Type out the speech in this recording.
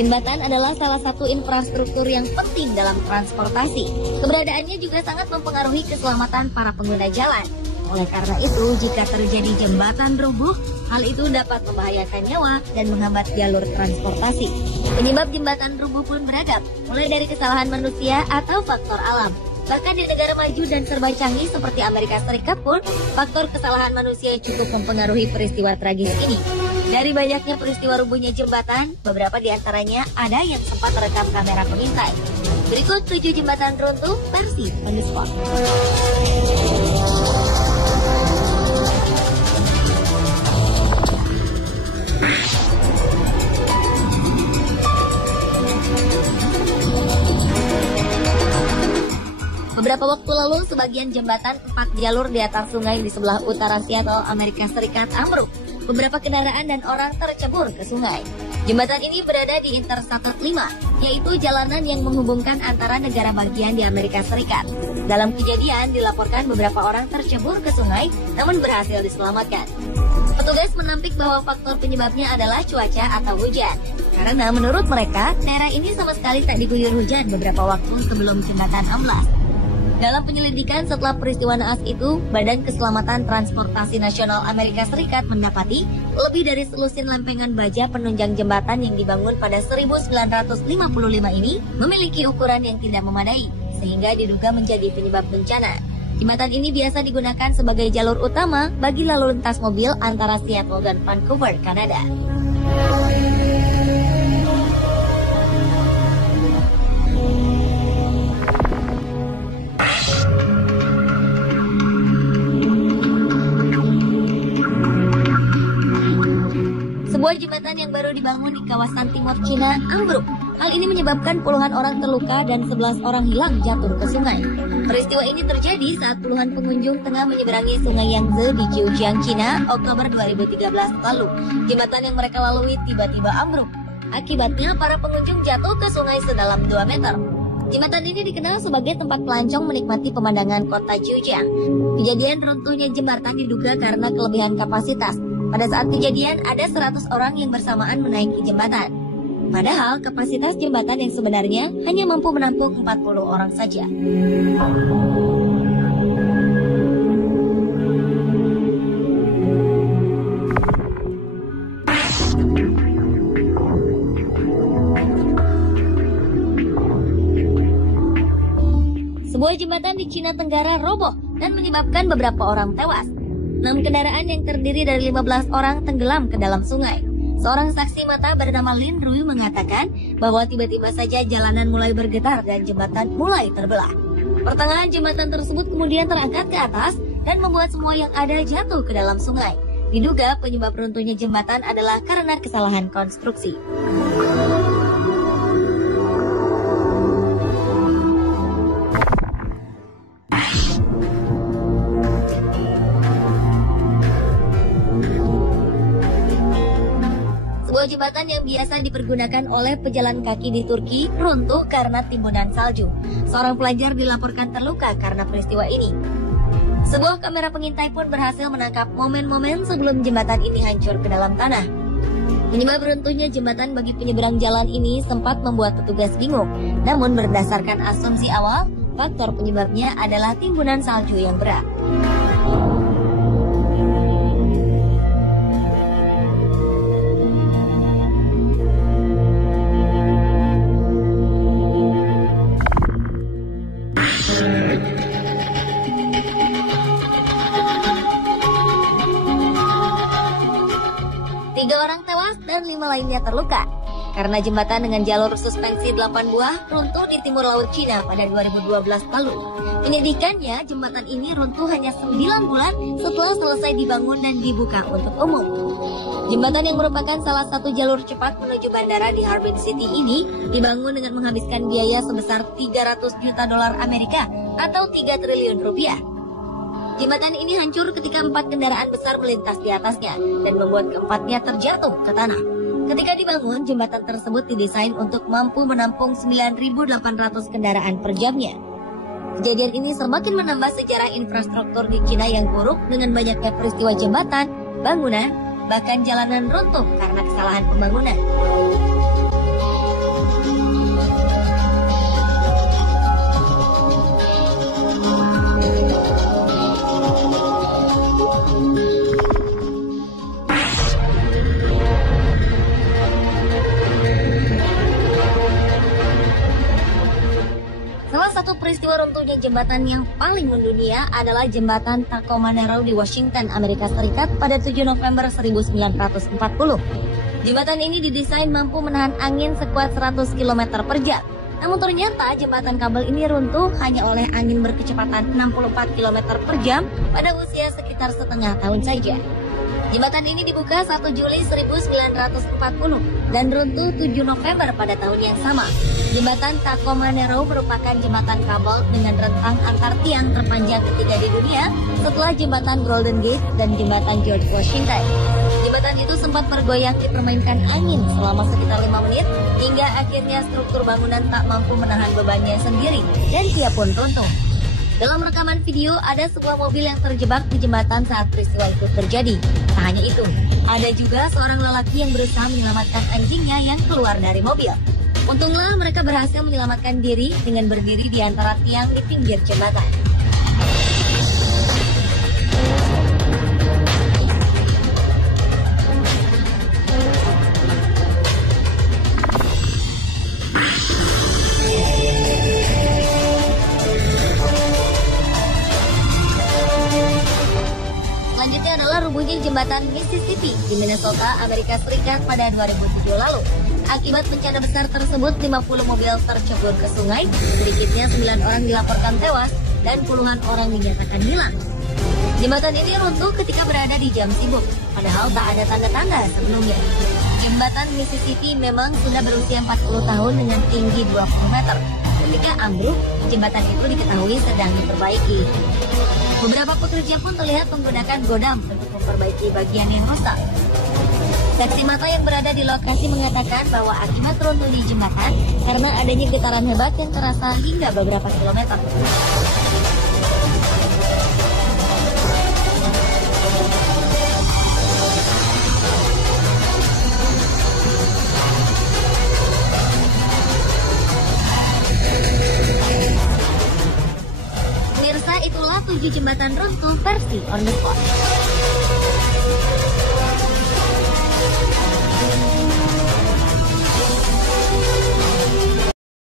Jembatan adalah salah satu infrastruktur yang penting dalam transportasi. Keberadaannya juga sangat mempengaruhi keselamatan para pengguna jalan. Oleh karena itu, jika terjadi jembatan roboh, hal itu dapat membahayakan nyawa dan menghambat jalur transportasi. Penyebab jembatan roboh pun beragam, mulai dari kesalahan manusia atau faktor alam. Bahkan di negara maju dan serba canggih seperti Amerika Serikat pun, faktor kesalahan manusia cukup mempengaruhi peristiwa tragis ini. Dari banyaknya peristiwa rubuhnya jembatan, beberapa di antaranya ada yang sempat terekam kamera pengintai. Berikut 7 jembatan runtuh versi on the spot. Beberapa waktu lalu, sebagian jembatan 4 jalur di atas sungai di sebelah utara Seattle, Amerika Serikat ambruk. Beberapa kendaraan dan orang tercebur ke sungai. Jembatan ini berada di Interstate 5, yaitu jalanan yang menghubungkan antara negara bagian di Amerika Serikat. Dalam kejadian, dilaporkan beberapa orang tercebur ke sungai, namun berhasil diselamatkan. Petugas menampik bahwa faktor penyebabnya adalah cuaca atau hujan. Karena menurut mereka, daerah ini sama sekali tak diguyur hujan beberapa waktu sebelum jembatan amblas. Dalam penyelidikan setelah peristiwa naas itu, Badan Keselamatan Transportasi Nasional Amerika Serikat mendapati lebih dari selusin lempengan baja penunjang jembatan yang dibangun pada 1955 ini memiliki ukuran yang tidak memadai, sehingga diduga menjadi penyebab bencana. Jembatan ini biasa digunakan sebagai jalur utama bagi lalu lintas mobil antara Seattle dan Vancouver, Kanada. Sebuah jembatan yang baru dibangun di kawasan timur Cina ambruk. Hal ini menyebabkan puluhan orang terluka dan 11 orang hilang jatuh ke sungai. Peristiwa ini terjadi saat puluhan pengunjung tengah menyeberangi sungai Yangtze di Jiujiang, Cina, Oktober 2013 lalu. Jembatan yang mereka lalui tiba-tiba ambruk. Akibatnya, para pengunjung jatuh ke sungai sedalam 2 meter. Jembatan ini dikenal sebagai tempat pelancong menikmati pemandangan kota Jiujiang. Kejadian runtuhnya jembatan diduga karena kelebihan kapasitas. Pada saat kejadian, ada 100 orang yang bersamaan menaiki jembatan. Padahal kapasitas jembatan yang sebenarnya hanya mampu menampung 40 orang saja. Sebuah jembatan di Cina Tenggara roboh dan menyebabkan beberapa orang tewas. 6 kendaraan yang terdiri dari 15 orang tenggelam ke dalam sungai. Seorang saksi mata bernama Lin Rui mengatakan bahwa tiba-tiba saja jalanan mulai bergetar dan jembatan mulai terbelah. Pertengahan jembatan tersebut kemudian terangkat ke atas dan membuat semua yang ada jatuh ke dalam sungai. Diduga penyebab runtuhnya jembatan adalah karena kesalahan konstruksi. Sebuah jembatan yang biasa dipergunakan oleh pejalan kaki di Turki runtuh karena timbunan salju. Seorang pelajar dilaporkan terluka karena peristiwa ini. Sebuah kamera pengintai pun berhasil menangkap momen-momen sebelum jembatan ini hancur ke dalam tanah. Penyebab runtuhnya jembatan bagi penyeberang jalan ini sempat membuat petugas bingung. Namun berdasarkan asumsi awal, faktor penyebabnya adalah timbunan salju yang berat. Dan 5 lainnya terluka karena jembatan dengan jalur suspensi 8 buah runtuh di timur laut Cina pada 2012 lalu. Menyedihkannya, jembatan ini runtuh hanya 9 bulan setelah selesai dibangun dan dibuka untuk umum. Jembatan yang merupakan salah satu jalur cepat menuju bandara di Harbin City ini dibangun dengan menghabiskan biaya sebesar 300 juta dolar Amerika atau 3 triliun rupiah. Jembatan ini hancur ketika 4 kendaraan besar melintas di atasnya dan membuat keempatnya terjatuh ke tanah. Ketika dibangun, jembatan tersebut didesain untuk mampu menampung 9.800 kendaraan per jamnya. Kejadian ini semakin menambah sejarah infrastruktur di Cina yang buruk dengan banyaknya peristiwa jembatan, bangunan, bahkan jalanan runtuh karena kesalahan pembangunan. jembatan yang paling mendunia adalah jembatan Tacoma Narrow di Washington, Amerika Serikat pada 7 November 1940. Jembatan ini didesain mampu menahan angin sekuat 100 km per jam. Namun ternyata jembatan kabel ini runtuh hanya oleh angin berkecepatan 64 km per jam pada usia sekitar setengah tahun saja. Jembatan ini dibuka 1 Juli 1940 dan runtuh 7 November pada tahun yang sama. Jembatan Tacoma Narrow merupakan jembatan kabel dengan rentang antar tiang terpanjang ketiga di dunia setelah jembatan Golden Gate dan jembatan George Washington. Jembatan itu sempat bergoyang dipermainkan angin selama sekitar 5 menit hingga akhirnya struktur bangunan tak mampu menahan bebannya sendiri dan ia pun runtuh. Dalam rekaman video, ada sebuah mobil yang terjebak di jembatan saat peristiwa itu terjadi. Tak hanya itu, ada juga seorang lelaki yang berusaha menyelamatkan anjingnya yang keluar dari mobil. Untunglah mereka berhasil menyelamatkan diri dengan berdiri di antara tiang di pinggir jembatan. Selanjutnya adalah rubuhnya jembatan Mississippi di Minnesota, Amerika Serikat pada 2007 lalu. Akibat bencana besar tersebut, 50 mobil tercebur ke sungai, sedikitnya 9 orang dilaporkan tewas dan puluhan orang dinyatakan hilang. Jembatan ini runtuh ketika berada di jam sibuk, padahal tak ada tanda-tanda sebelumnya. Jembatan Mississippi memang sudah berusia 40 tahun dengan tinggi 20 meter. Ketika ambruk, jembatan itu diketahui sedang diperbaiki. Beberapa pekerja pun terlihat menggunakan godam untuk memperbaiki bagian yang rusak. Saksi mata yang berada di lokasi mengatakan bahwa akibat runtuhnya jembatan karena adanya getaran hebat yang terasa hingga beberapa kilometer. Pemirsa, itulah 7 jembatan runtuh versi on the spot.